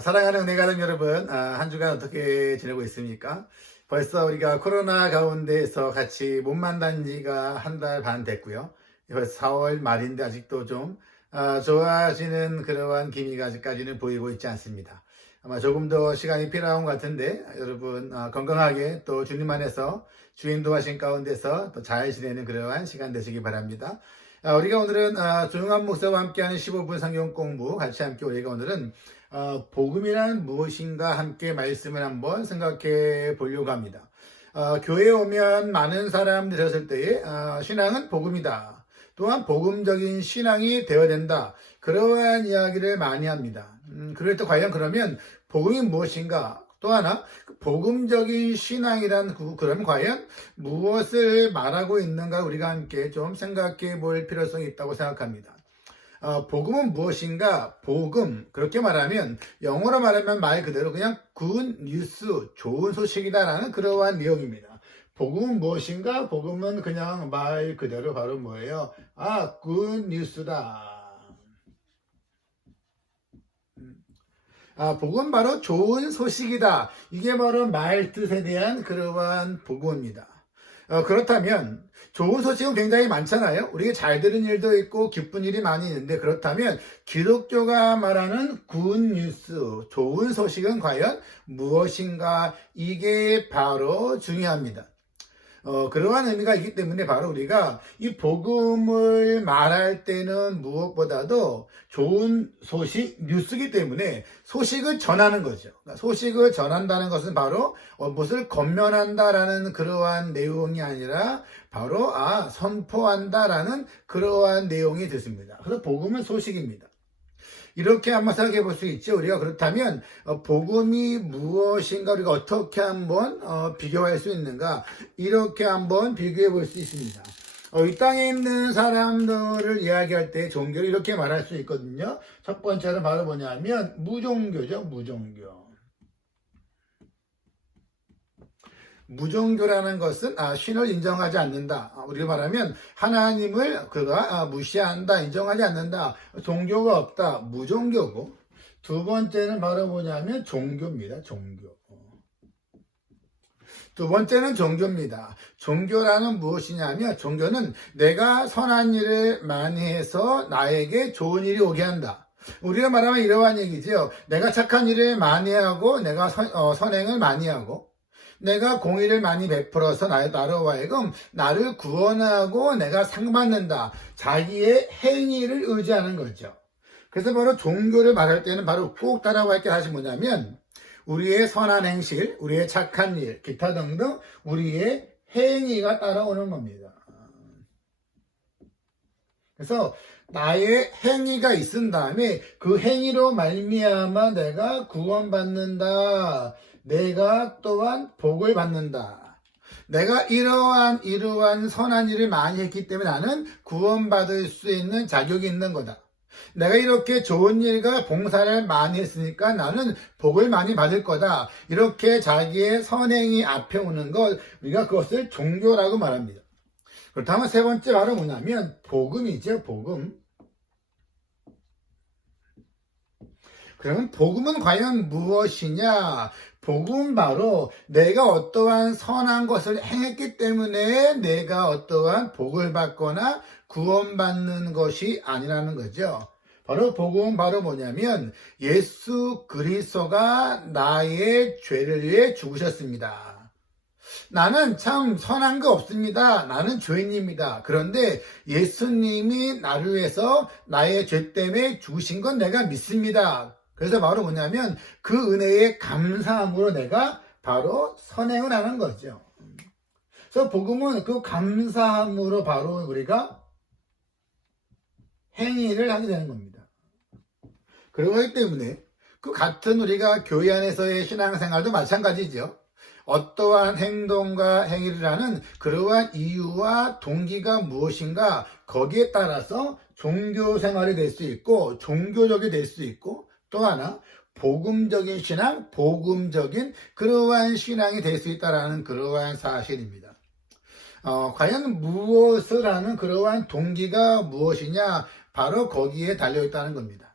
사랑하는 은혜 가족 여러분, 한 주간 어떻게 지내고 있습니까? 벌써 우리가 코로나 가운데에서 같이 못 만난 지가 한 달 반 됐고요. 벌써 4월 말인데 아직도 좀 좋아지는 그러한 기미가 아직까지는 보이고 있지 않습니다. 아마 조금 더 시간이 필요한 것 같은데 여러분 건강하게 또 주님 안에서 주 인도하신 가운데서 또 잘 지내는 그러한 시간 되시기 바랍니다. 우리가 오늘은 조용한 목사와 함께하는 15분 성경 공부 같이 함께 우리가 오늘은 복음이란 무엇인가 함께 말씀을 한번 생각해 보려고 합니다. 교회에 오면 많은 사람들이 들었을 때에 신앙은 복음이다. 또한 복음적인 신앙이 되어야 된다. 그러한 이야기를 많이 합니다. 그럴 때 과연 그러면 복음이 무엇인가? 또 하나 복음적인 신앙이란 그러면 과연 무엇을 말하고 있는가 우리가 함께 좀 생각해 볼 필요성이 있다고 생각합니다. 복음은 무엇인가? 복음 그렇게 말하면 영어로 말하면 말 그대로 그냥 good news 좋은 소식이다라는 그러한 내용입니다. 복음은 무엇인가? 복음은 그냥 말 그대로 바로 뭐예요? good news다. 복음은 바로 좋은 소식이다. 이게 바로 말 뜻에 대한 그러한 복음입니다. 그렇다면 좋은 소식은 굉장히 많잖아요. 우리가 잘 들은 일도 있고 기쁜 일이 많이 있는데 그렇다면 기독교가 말하는 굿뉴스, 좋은 소식은 과연 무엇인가? 이게 바로 중요합니다. 그러한 의미가 있기 때문에 바로 우리가 이 복음을 말할 때는 무엇보다도 좋은 소식, 뉴스이기 때문에 소식을 전하는 거죠. 그러니까 소식을 전한다는 것은 바로 무엇을 권면한다라는 그러한 내용이 아니라 바로 선포한다라는 그러한 내용이 됐습니다. 그래서 복음은 소식입니다. 이렇게 한번 생각해 볼 수 있죠. 우리가 그렇다면 복음이 무엇인가 우리가 어떻게 한번 비교할 수 있는가 이렇게 한번 비교해 볼 수 있습니다. 이 땅에 있는 사람들을 이야기할 때 종교를 이렇게 말할 수 있거든요. 첫 번째는 바로 뭐냐면 무종교죠. 무종교. 무종교라는 것은 신을 인정하지 않는다. 우리가 말하면 하나님을 그가 무시한다, 인정하지 않는다. 종교가 없다. 무종교고. 두 번째는 바로 뭐냐면 종교입니다. 종교. 두 번째는 종교입니다. 종교라는 무엇이냐면 종교는 내가 선한 일을 많이 해서 나에게 좋은 일이 오게 한다. 우리가 말하면 이러한 얘기죠. 내가 착한 일을 많이 하고 내가 선행을 많이 하고 내가 공의를 많이 베풀어서 나로 하여금 나를 구원하고 내가 상 받는다. 자기의 행위를 의지하는 거죠. 그래서 바로 종교를 말할 때는 바로 꼭 따라갈 게 다시 뭐냐면 우리의 선한 행실, 우리의 착한 일, 기타 등등 우리의 행위가 따라오는 겁니다. 그래서 나의 행위가 있은 다음에 그 행위로 말미암아 내가 구원받는다. 내가 또한 복을 받는다. 내가 이러한 선한 일을 많이 했기 때문에 나는 구원받을 수 있는 자격이 있는 거다. 내가 이렇게 좋은 일과 봉사를 많이 했으니까 나는 복을 많이 받을 거다. 이렇게 자기의 선행이 앞에 오는 것, 우리가 그것을 종교라고 말합니다. 그렇다면 세 번째 바로 뭐냐면 복음이죠. 복음. 그러면 복음은 과연 무엇이냐? 복음은 바로 내가 어떠한 선한 것을 행했기 때문에 내가 어떠한 복을 받거나 구원받는 것이 아니라는 거죠. 바로 복음은 바로 뭐냐면 예수 그리스도가 나의 죄를 위해 죽으셨습니다. 나는 참 선한 거 없습니다. 나는 죄인입니다. 그런데 예수님이 나를 위해서 나의 죄 때문에 죽으신 건 내가 믿습니다. 그래서 바로 뭐냐면 그 은혜에 감사함으로 내가 바로 선행을 하는 거죠. 그래서 복음은 그 감사함으로 바로 우리가 행위를 하게 되는 겁니다. 그러기 때문에 그 같은 우리가 교회 안에서의 신앙생활도 마찬가지죠. 어떠한 행동과 행위를 하는 그러한 이유와 동기가 무엇인가 거기에 따라서 종교 생활이 될 수 있고 종교적이 될 수 있고 또 하나 복음적인 신앙, 복음적인 그러한 신앙이 될 수 있다는 그러한 사실입니다. 과연 무엇을 하는 그러한 동기가 무엇이냐? 바로 거기에 달려있다는 겁니다.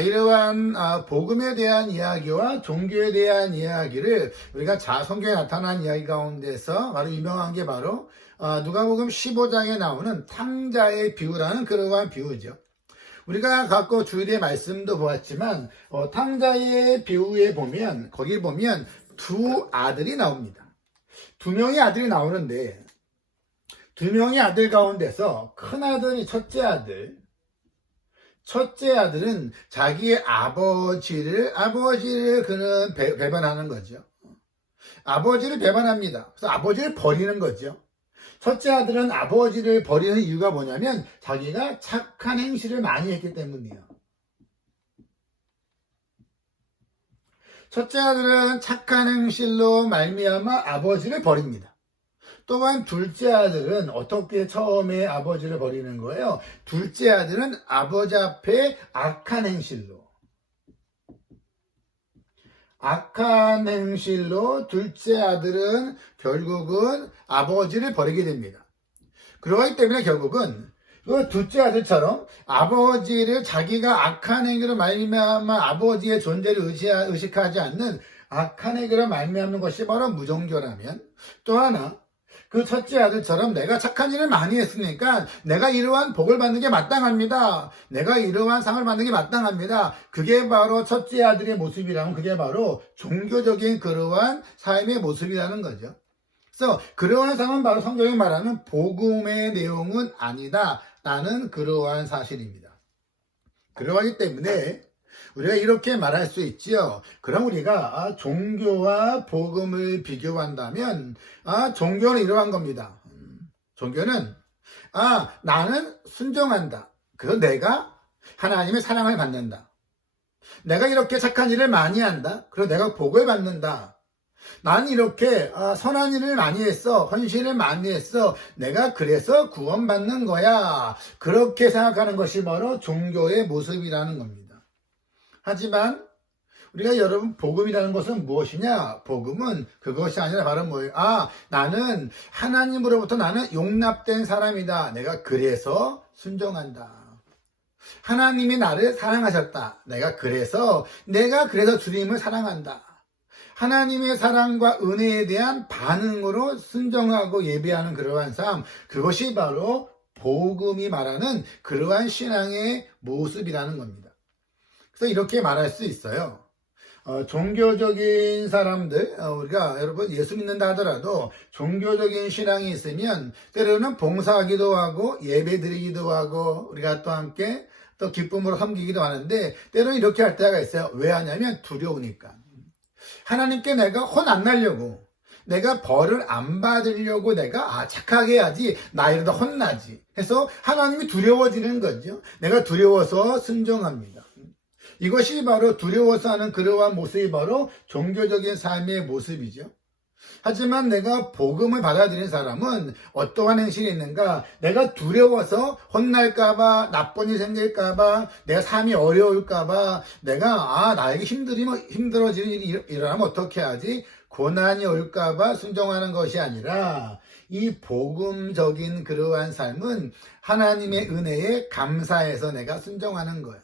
이러한 복음에 대한 이야기와 종교에 대한 이야기를 우리가 성경에 나타난 이야기 가운데서 바로 유명한 게 바로 누가복음 15장에 나오는 탕자의 비유라는 그러한 비유죠. 우리가 갖고 주일의 말씀도 보았지만 탕자의 비유에 보면 거기 보면 두 아들이 나옵니다. 두 명의 아들이 나오는데 두 명의 아들 가운데서 큰 아들이 첫째 아들은 자기의 아버지를 그는 배반하는 거죠. 아버지를 배반합니다. 그래서 아버지를 버리는 거죠. 첫째 아들은 아버지를 버리는 이유가 뭐냐면 자기가 착한 행실을 많이 했기 때문이에요. 첫째 아들은 착한 행실로 말미암아 아버지를 버립니다. 또한 둘째 아들은 어떻게 처음에 아버지를 버리는 거예요? 둘째 아들은 아버지 앞에 악한 행실로 둘째 아들은 결국은 아버지를 버리게 됩니다. 그러기 때문에 결국은 그 둘째 아들처럼 아버지를 자기가 악한 행위로 말미암아 아버지의 존재를 의식하지 않는 악한 행위로 말미암는 것이 바로 무종교라면, 또 하나 그 첫째 아들처럼 내가 착한 일을 많이 했으니까 내가 이러한 복을 받는 게 마땅합니다. 내가 이러한 상을 받는 게 마땅합니다. 그게 바로 첫째 아들의 모습이라면 그게 바로 종교적인 그러한 삶의 모습이라는 거죠. 그래서 그러한 상은 바로 성경이 말하는 복음의 내용은 아니다 라는 그러한 사실입니다. 그러하기 때문에 우리가 이렇게 말할 수 있지요. 그럼 우리가 종교와 복음을 비교한다면 종교는 이러한 겁니다. 종교는 나는 순종한다. 그래서 내가 하나님의 사랑을 받는다. 내가 이렇게 착한 일을 많이 한다. 그래서 내가 복을 받는다. 나는 이렇게 선한 일을 많이 했어. 헌신을 많이 했어. 내가 그래서 구원받는 거야. 그렇게 생각하는 것이 바로 종교의 모습이라는 겁니다. 하지만 우리가 여러분 복음이라는 것은 무엇이냐? 복음은 그것이 아니라 바로 뭐예요? 나는 하나님으로부터 나는 용납된 사람이다. 내가 그래서 순종한다. 하나님이 나를 사랑하셨다. 내가 그래서 주님을 사랑한다. 하나님의 사랑과 은혜에 대한 반응으로 순종하고 예배하는 그러한 삶, 그것이 바로 복음이 말하는 그러한 신앙의 모습이라는 겁니다. 그래서 이렇게 말할 수 있어요. 종교적인 사람들, 우리가 여러분 예수 믿는다 하더라도 종교적인 신앙이 있으면 때로는 봉사하기도 하고 예배 드리기도 하고 우리가 또 함께 또 기쁨으로 섬기기도 하는데 때로는 이렇게 할 때가 있어요. 왜 하냐면 두려우니까. 하나님께 내가 혼 안 나려고, 내가 벌을 안 받으려고 내가 착하게 해야지 나 이러다 혼나지 해서 하나님이 두려워지는 거죠. 내가 두려워서 순종합니다. 이것이 바로 두려워서 하는 그러한 모습이 바로 종교적인 삶의 모습이죠. 하지만 내가 복음을 받아들인 사람은 어떠한 행실이 있는가? 내가 두려워서 혼날까봐, 나쁜 일이 생길까봐, 내가 삶이 어려울까봐, 내가 나에게 힘들어지는 일이 일어나면 어떻게 하지? 고난이 올까봐 순종하는 것이 아니라 이 복음적인 그러한 삶은 하나님의 은혜에 감사해서 내가 순종하는 거예요.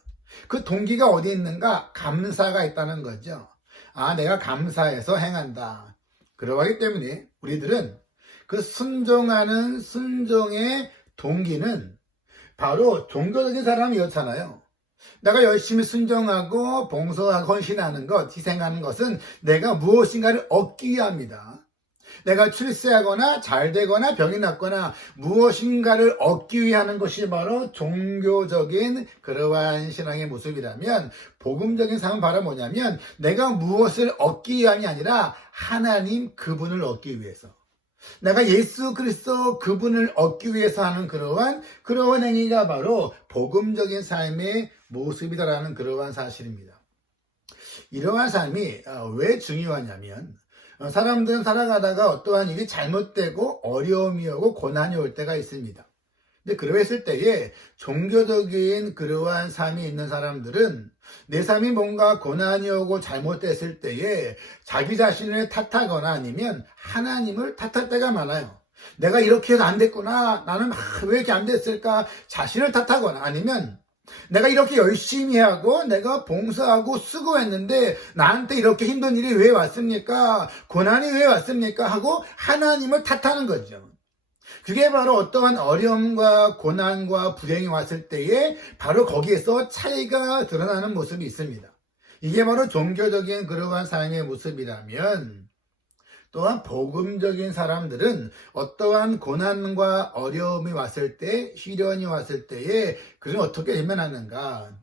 그 동기가 어디 있는가? 감사가 있다는 거죠. 내가 감사해서 행한다. 그러하기 때문에 우리들은 그 순종하는 순종의 동기는 바로 종교적인 사람이었잖아요. 내가 열심히 순종하고 봉사하고 헌신하는 것, 희생하는 것은 내가 무엇인가를 얻기 위함이다. 내가 출세하거나 잘되거나 병이 낫거나 무엇인가를 얻기 위해 하는 것이 바로 종교적인 그러한 신앙의 모습이라면, 복음적인 삶은 바로 뭐냐면 내가 무엇을 얻기 위함이 아니라 하나님 그분을 얻기 위해서, 내가 예수 그리스도 그분을 얻기 위해서 하는 그러한 행위가 바로 복음적인 삶의 모습이다라는 그러한 사실입니다. 이러한 삶이 왜 중요하냐면 사람들은 살아가다가 어떠한 일이 잘못되고 어려움이 오고 고난이 올 때가 있습니다. 근데 그랬을 때에 종교적인 그러한 삶이 있는 사람들은 내 삶이 뭔가 고난이 오고 잘못됐을 때에 자기 자신을 탓하거나 아니면 하나님을 탓할 때가 많아요. 내가 이렇게 해서 안 됐구나, 나는 왜 이렇게 안 됐을까, 자신을 탓하거나 아니면 내가 이렇게 열심히 하고 내가 봉사하고 수고했는데 나한테 이렇게 힘든 일이 왜 왔습니까? 고난이 왜 왔습니까? 하고 하나님을 탓하는 거죠. 그게 바로 어떠한 어려움과 고난과 불행이 왔을 때에 바로 거기에서 차이가 드러나는 모습이 있습니다. 이게 바로 종교적인 그러한 삶의 모습이라면, 또한 복음적인 사람들은 어떠한 고난과 어려움이 왔을 때, 시련이 왔을 때에 그를 어떻게 대면하는가?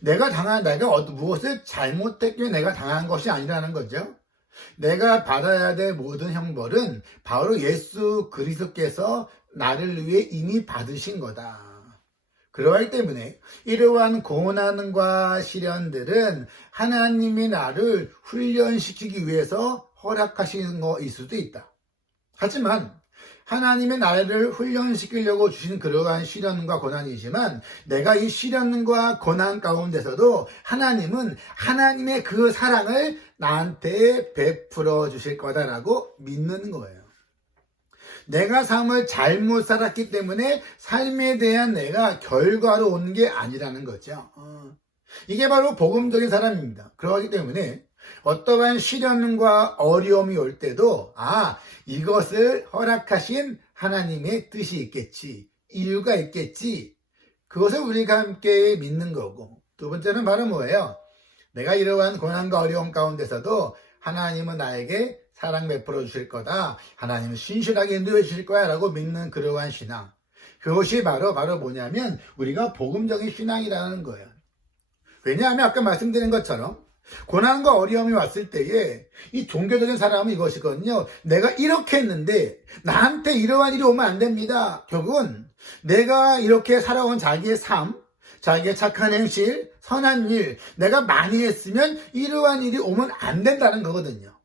내가 무엇을 잘못했기에 내가 당한 것이 아니라는 거죠. 내가 받아야 될 모든 형벌은 바로 예수 그리스도께서 나를 위해 이미 받으신 거다. 그러기 때문에 이러한 고난과 시련들은 하나님이 나를 훈련시키기 위해서 허락하신 것일 수도 있다. 하지만 하나님의 나를 훈련시키려고 주신 그러한 시련과 고난이지만 내가 이 시련과 고난 가운데서도 하나님은 하나님의 그 사랑을 나한테 베풀어 주실 거다라고 믿는 거예요. 내가 삶을 잘못 살았기 때문에 삶에 대한 내가 결과로 온 게 아니라는 거죠. 이게 바로 복음적인 사람입니다. 그렇기 때문에 어떠한 시련과 어려움이 올 때도 이것을 허락하신 하나님의 뜻이 있겠지, 이유가 있겠지, 그것을 우리가 함께 믿는 거고, 두 번째는 바로 뭐예요? 내가 이러한 고난과 어려움 가운데서도 하나님은 나에게 사랑 베풀어 주실 거다, 하나님은 신실하게 인도해 주실 거야 라고 믿는 그러한 신앙, 그것이 바로 뭐냐면 우리가 복음적인 신앙이라는 거예요. 왜냐하면 아까 말씀드린 것처럼 고난과 어려움이 왔을 때에 이 종교적인 사람은 이것이거든요. 내가 이렇게 했는데 나한테 이러한 일이 오면 안 됩니다. 결국은 내가 이렇게 살아온 자기의 삶, 자기의 착한 행실, 선한 일, 내가 많이 했으면 이러한 일이 오면 안 된다는 거거든요.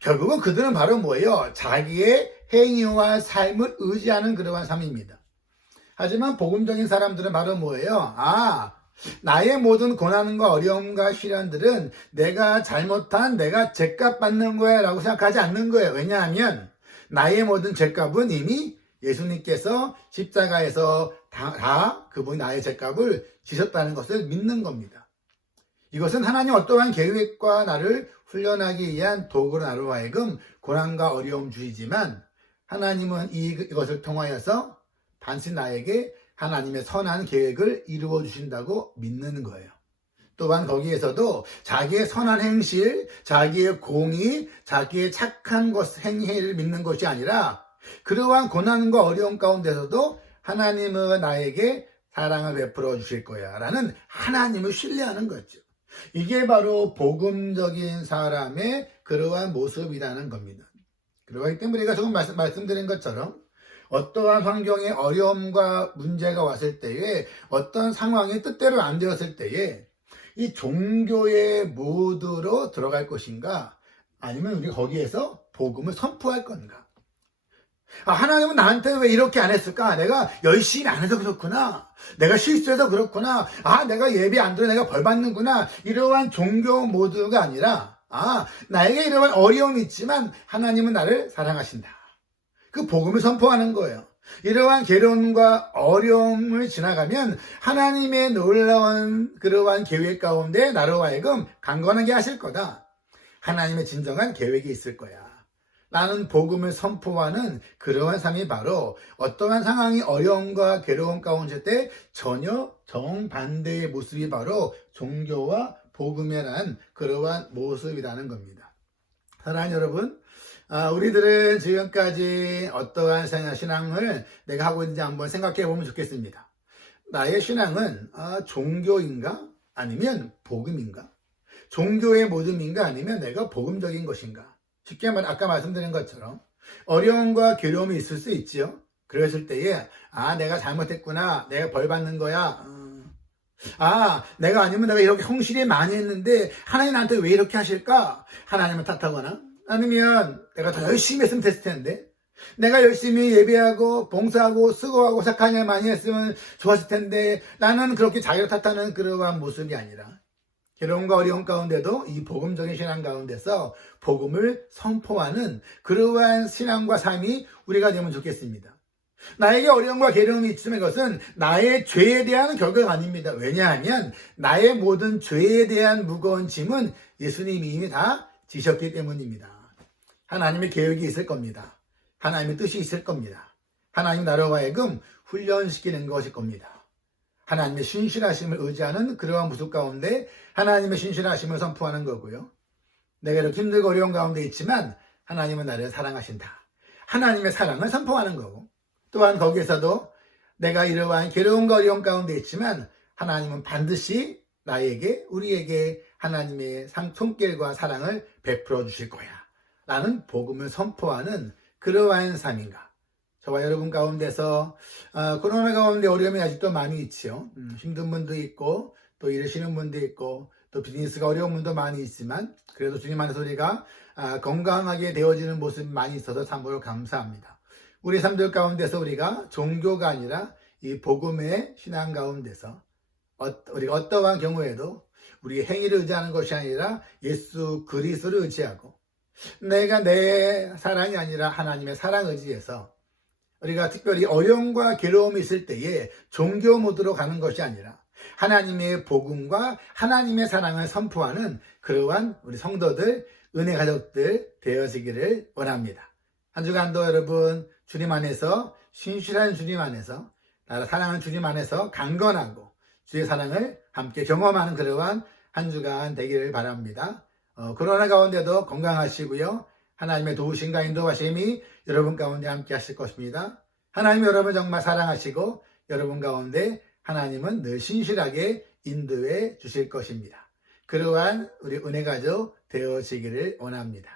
결국은 그들은 바로 뭐예요? 자기의 행위와 삶을 의지하는 그러한 삶입니다. 하지만 복음적인 사람들은 바로 뭐예요? 나의 모든 고난과 어려움과 시련들은 내가 잘못한, 내가 죄값 받는 거야 라고 생각하지 않는 거예요. 왜냐하면 나의 모든 죄값은 이미 예수님께서 십자가에서 다 그분이 나의 죄값을 지셨다는 것을 믿는 겁니다. 이것은 하나님 어떠한 계획과 나를 훈련하기 위한 도구로 나로 하여금 고난과 어려움 주시지만 하나님은 이것을 통하여서 단순히 나에게 하나님의 선한 계획을 이루어 주신다고 믿는 거예요. 또한 거기에서도 자기의 선한 행실, 자기의 공의, 자기의 착한 행위를 믿는 것이 아니라 그러한 고난과 어려움 가운데서도 하나님은 나에게 사랑을 베풀어 주실 거야 라는 하나님을 신뢰하는 거죠. 이게 바로 복음적인 사람의 그러한 모습이라는 겁니다. 그러기 때문에 우리가 조금 말씀드린 것처럼 어떠한 환경에 어려움과 문제가 왔을 때에, 어떤 상황이 뜻대로 안 되었을 때에 이 종교의 모드로 들어갈 것인가, 아니면 우리 거기에서 복음을 선포할 건가. 하나님은 나한테 왜 이렇게 안 했을까? 내가 열심히 안 해서 그렇구나. 내가 실수해서 그렇구나. 내가 예배 안 드려 내가 벌 받는구나. 이러한 종교 모드가 아니라 나에게 이러한 어려움이 있지만 하나님은 나를 사랑하신다. 그 복음을 선포하는 거예요. 이러한 괴로움과 어려움을 지나가면 하나님의 놀라운 그러한 계획 가운데 나로 하여금 강건하게 하실 거다. 하나님의 진정한 계획이 있을 거야. 라는 복음을 선포하는 그러한 삶이 바로 어떠한 상황이 어려움과 괴로움 가운데 때 전혀 정반대의 모습이 바로 종교와 복음이라는 그러한 모습이라는 겁니다. 사랑하는 여러분, 우리들은 지금까지 어떠한 신앙을 내가 하고 있는지 한번 생각해 보면 좋겠습니다. 나의 신앙은 종교인가? 아니면 복음인가? 종교의 모습인가? 아니면 내가 복음적인 것인가? 쉽게 말해 아까 말씀드린 것처럼 어려움과 괴로움이 있을 수 있지요. 그랬을 때에 내가 잘못했구나, 내가 벌 받는 거야, 내가 아니면 내가 이렇게 성실히 많이 했는데 하나님 나한테 왜 이렇게 하실까? 하나님을 탓하거나, 아니면 내가 더 열심히 했으면 됐을 텐데, 내가 열심히 예배하고 봉사하고 수고하고 착한 일 많이 했으면 좋았을 텐데, 나는 그렇게 자기를 탓하는 그러한 모습이 아니라 괴로움과 어려움 가운데도 이 복음적인 신앙 가운데서 복음을 선포하는 그러한 신앙과 삶이 우리가 되면 좋겠습니다. 나에게 어려움과 괴로움이 있으면 그것은 나의 죄에 대한 결과가 아닙니다. 왜냐하면 나의 모든 죄에 대한 무거운 짐은 예수님이 이미 다 지셨기 때문입니다. 하나님의 계획이 있을 겁니다. 하나님의 뜻이 있을 겁니다. 하나님 나라로 하여금 훈련시키는 것일 겁니다. 하나님의 신실하심을 의지하는 그러한 모습 가운데 하나님의 신실하심을 선포하는 거고요. 내가 이렇게 힘들고 어려운 가운데 있지만 하나님은 나를 사랑하신다. 하나님의 사랑을 선포하는 거고, 또한 거기에서도 내가 이러한 괴로움과 어려움 가운데 있지만 하나님은 반드시 나에게, 우리에게 하나님의 손길과 사랑을 베풀어 주실 거야 라는 복음을 선포하는 그러한 삶인가. 저와 여러분 가운데서 코로나 가운데 어려움이 아직도 많이 있죠. 힘든 분도 있고 또 일하시는 분도 있고 또 비즈니스가 어려운 분도 많이 있지만 그래도 주님 안에서 우리가 건강하게 되어지는 모습이 많이 있어서 참으로 감사합니다. 우리 삶들 가운데서 우리가 종교가 아니라 이 복음의 신앙 가운데서 우리가 어떠한 경우에도 우리의 행위를 의지하는 것이 아니라 예수 그리스도를 의지하고 내가 내 사랑이 아니라 하나님의 사랑 의지해서 우리가 특별히 어려움과 괴로움이 있을 때에 종교 모드로 가는 것이 아니라 하나님의 복음과 하나님의 사랑을 선포하는 그러한 우리 성도들, 은혜 가족들 되어지기를 원합니다. 한 주간도 여러분 주님 안에서, 신실한 주님 안에서, 나를 사랑하는 주님 안에서 강건하고 주의 사랑을 함께 경험하는 그러한 한 주간 되기를 바랍니다. 코로나 가운데도 건강하시고요. 하나님의 도우심과 인도하심이 여러분 가운데 함께 하실 것입니다. 하나님 여러분 정말 사랑하시고 여러분 가운데 하나님은 늘 신실하게 인도해 주실 것입니다. 그러한 우리 은혜 가족 되어지기를 원합니다.